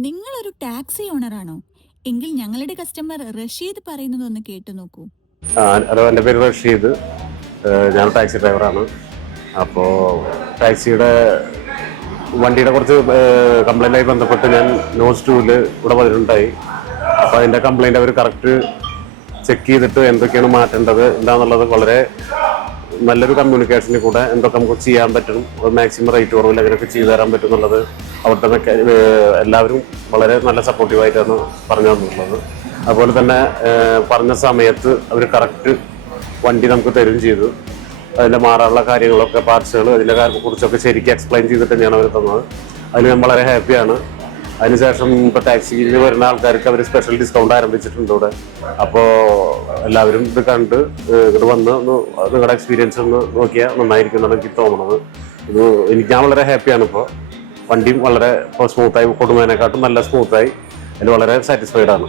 നിങ്ങളൊരു ടാക്സി ഓണറാണോ? എങ്കിൽ ഞങ്ങളുടെ കസ്റ്റമർ റഷീദ് പറയുന്നതൊന്ന് കേട്ടു നോക്കൂ. ഹലോ, എൻ്റെ പേര് റഷീദ്. ഞാൻ ടാക്സി ഡ്രൈവറാണ്. അപ്പോൾ ടാക്സിയുടെ വണ്ടിയുടെ കുറച്ച് കംപ്ലൈൻ്റായി ബന്ധപ്പെട്ട് ഞാൻ നോസ് ടൂവിൽ ഇവിടെ വന്നിട്ടുണ്ടായി. അപ്പോൾ അതിൻ്റെ കംപ്ലൈൻറ്റ് അവർ കറക്റ്റ് ചെക്ക് ചെയ്തിട്ട് എന്തൊക്കെയാണ് മാറ്റേണ്ടത് എന്താണെന്നുള്ളത് വളരെ നല്ലൊരു കമ്മ്യൂണിക്കേഷനിൽ കൂടെ എന്തൊക്കെ നമുക്ക് ചെയ്യാൻ പറ്റും, മാക്സിമം റേറ്റ് കുറവിൽ അങ്ങനെയൊക്കെ ചെയ്തു തരാൻ പറ്റും എന്നുള്ളത് അവിടുത്തെ എല്ലാവരും വളരെ നല്ല സപ്പോർട്ടീവായിട്ടാണ് പറഞ്ഞു തന്നിട്ടുള്ളത്. അതുപോലെ തന്നെ പറഞ്ഞ സമയത്ത് അവർ കറക്റ്റ് വണ്ടി നമുക്ക് തരുകയും ചെയ്തു. അതിൻ്റെ മാറാനുള്ള കാര്യങ്ങളൊക്കെ പാർട്സുകൾ അതിൻ്റെ കുറിച്ചൊക്കെ ശരിക്കും എക്സ്പ്ലെയിൻ ചെയ്തിട്ട് തന്നെയാണ് അവർ തന്നത്. അതിന് ഞാൻ വളരെ ഹാപ്പിയാണ്. അതിനുശേഷം ഇപ്പോൾ ടാക്സിയിൽ വരുന്ന ആൾക്കാർക്ക് അവർ സ്പെഷ്യൽ ഡിസ്കൗണ്ട് ആരംഭിച്ചിട്ടുണ്ട് ഇവിടെ. അപ്പോൾ എല്ലാവരും ഇത് കണ്ട് ഇവിടെ വന്ന് ഒന്ന് നിങ്ങളുടെ എക്സ്പീരിയൻസ് ഒന്ന് നോക്കിയാൽ നന്നായിരിക്കും എന്നാണ് എനിക്ക് തോന്നുന്നത്. ഞാൻ വളരെ ഹാപ്പിയാണ്. ഇപ്പോൾ വണ്ടിയും വളരെ സ്മൂത്തായി കൊടുക്കുന്നതിനെക്കാട്ടും നല്ല സ്മൂത്തായി. അതിൽ വളരെ സാറ്റിസ്ഫൈഡ് ആണ്.